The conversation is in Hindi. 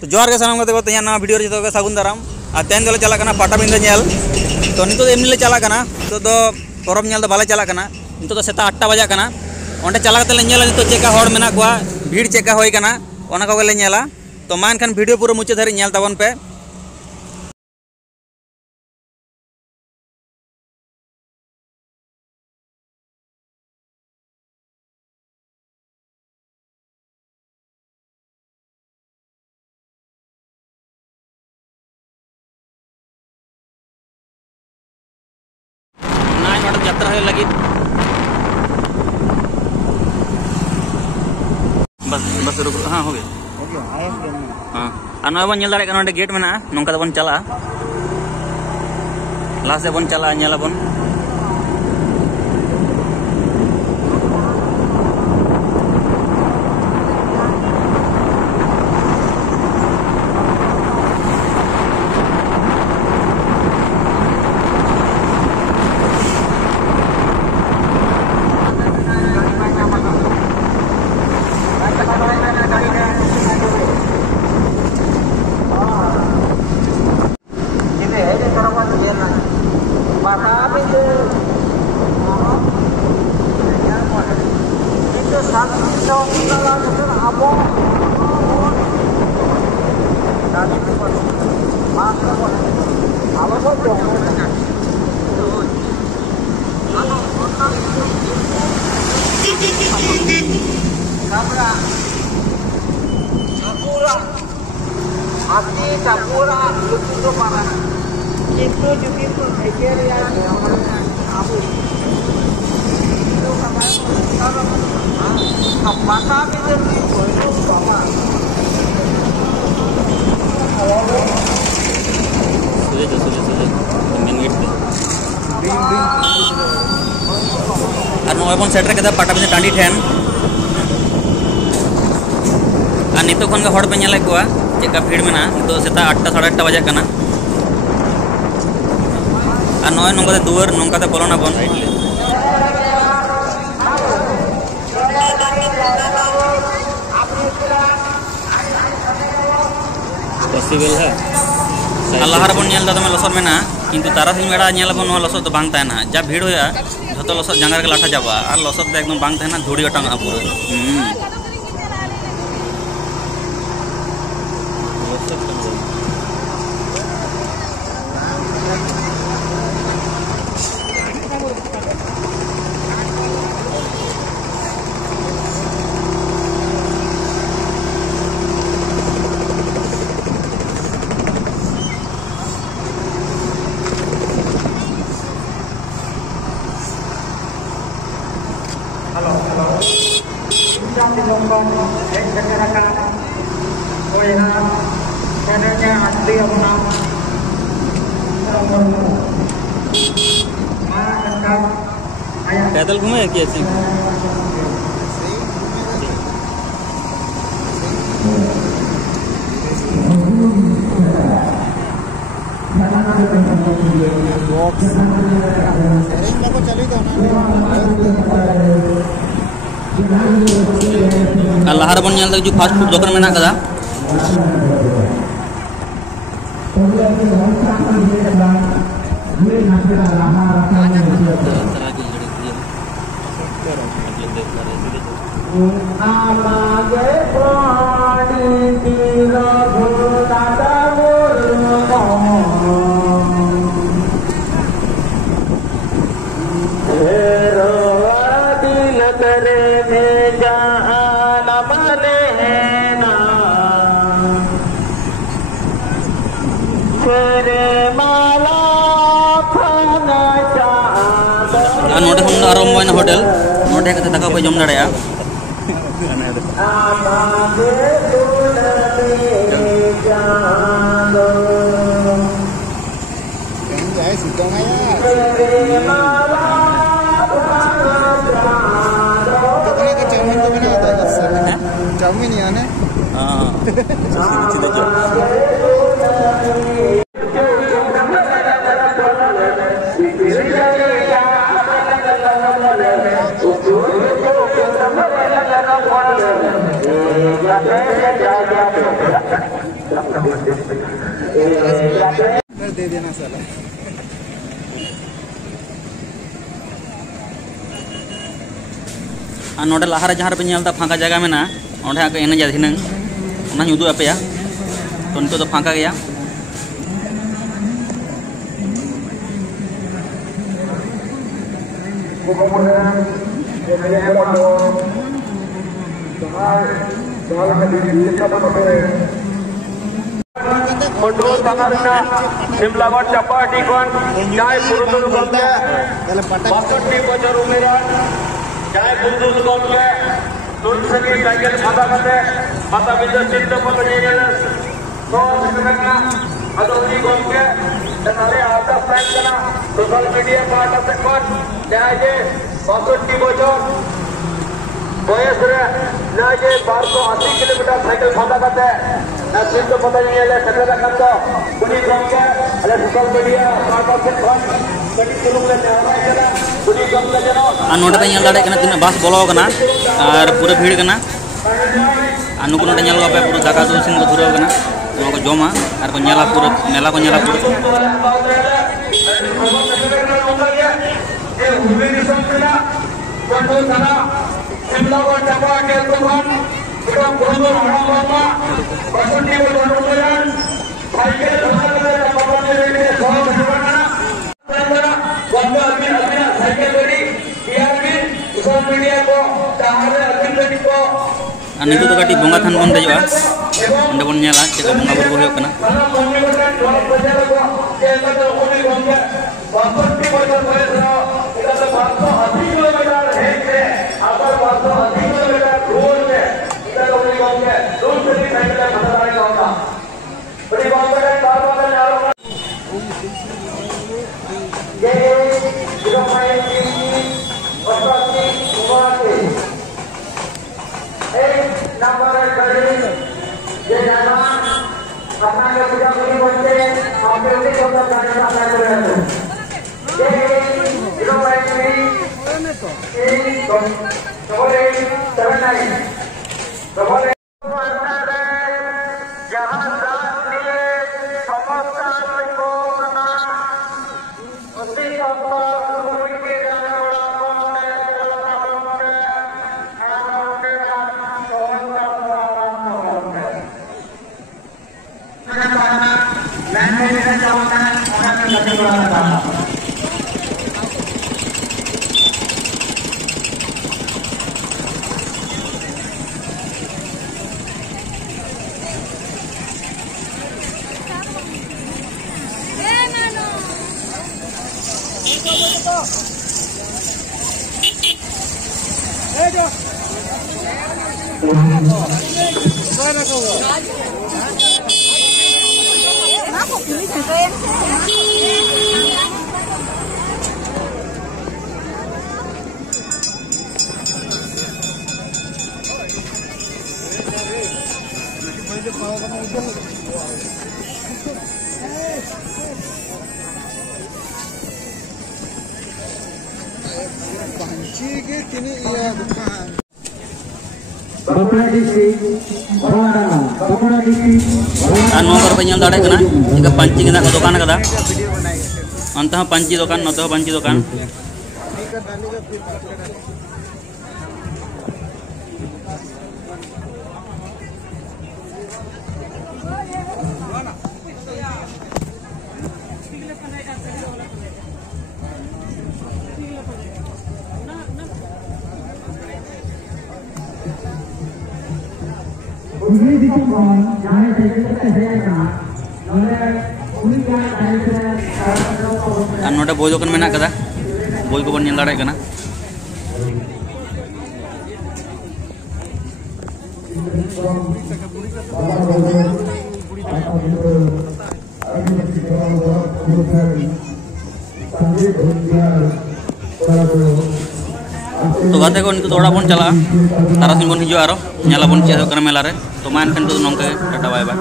तो जोहार के सामान को तेज नवा वीडियो जो सागुन दाराम और तेन दले चला पाटाबिंदा नेल तो नितो एमनी ले चला तो परब नेल बाले चला नितो सेता 8टा बजा ओंडे चला नितो चेका हड़ मेना कोआ भीड़ चेका होय कना ओना को ले नेला तो मा एनखान वीडियो पूरा मुचाद धारी नेल ताबन पे। यात्रा लगी बस बस रुक हाँ हो गया हाँ और नॉय बन दाड़े गेट में नौका बन चला लास्ट से बन चला बन Asli Sapura itu parah. Itu juga pikir ya abu. Itu apa itu sama. सुले मेन गेट और नॉय बन सेटर के पाटाबिंदा टांडी ठेन और नितो खन हड़ पे नेल कोआ चेका भीड़ में तो सेता 8टा 8:30 बजा और नॉय नौका दुआर नौका बोलोना बन पॉसिबल है लहार बन दमे लसद में किंतु तारासिंह बेड़ा बन लसद तो बांग तहना जा भीड़ होया जो लसद जांगा रे लाठा जाबा और लसद एकदम बांग तहना धूड़ी अटांगा पूरा पैदल घूमे क्या चीज लहार बन जो फास्ट फूड दुकान में कदा नोटे खन आरम्भ होटल नोटे दाका पे जम दाड़ा चाउमीन यानी दे देना साला और नोडे लहारे जहाँ पे नेलता फाँका जगह में ना ओंडे आके एने जा हिनंग ओना उदू आपेया तो नितो तो फाँका गया Kontrol tangannya, simlawan cepat ikon, jai purudul gombe, masuk di bocor umeran, jai purudul gombe, tursagi cycle mata kate, mata binda cinta pengennya, so sekarangnya ada di gombe, dan ada ada friend kana, social media part sekon, jai masuk di bocor. बॉयस रे ना ये 1280 किलोमीटर साइकिल फादा करते ना सिर्फ तो पता नहीं है सकल का तो पुनी गांव के अरे सोशल मीडिया पार्ट से फोन कटी चलुंग ले आ रहा है पुनी गांव का जनो और नोडे पे नेल दाड़े कना तिना बस बोलो कना और पूरे भीड़ कना और नुको नोडे नेल पे पूरा दाका तो सिन को धुरो कना नो को जोमा और को नेला पूरा मेला को नेला पूरा simlawan cepat ke Tuhan, kita berdoa hamba, bersuci berdoa, cycle berdoa, bapak dari sekolah bagaimana? Wanda Alvin cycle dari, Alvin social media ko, cahaya Alvin dari ko. और नितो तो काटी बोंगा थान बन देजवा अंडे बन नेला चेका बोंगा बरबो होयो कना नोकर पे नेल दाड़े कना इका पंची गेना को दुकान कदा अंत पंची दुकान नत पंची दुकान नोटे बोई दुकान मेना कदा बोई को बन नेल दाड़े कना तो गाते को नितो थोड़ा बन चला तारासिन बन हिजो आरो नेला बन चेक करना मेला रे तो मान खन तो नोंके टाटा बाय बाय